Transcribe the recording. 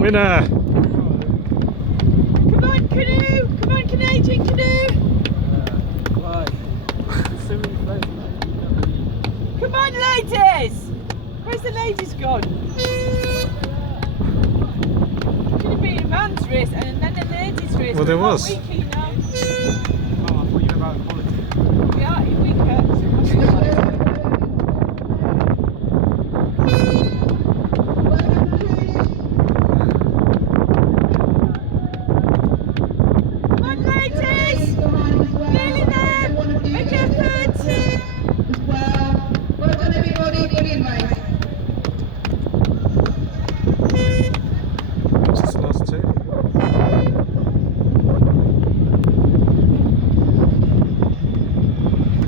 Winner! Come on, Canoe! Come on, Canadian Canoe! Come on, ladies! Where's the ladies gone? Should have been a man's race and then a ladies' race. Well, there What was. week are you now?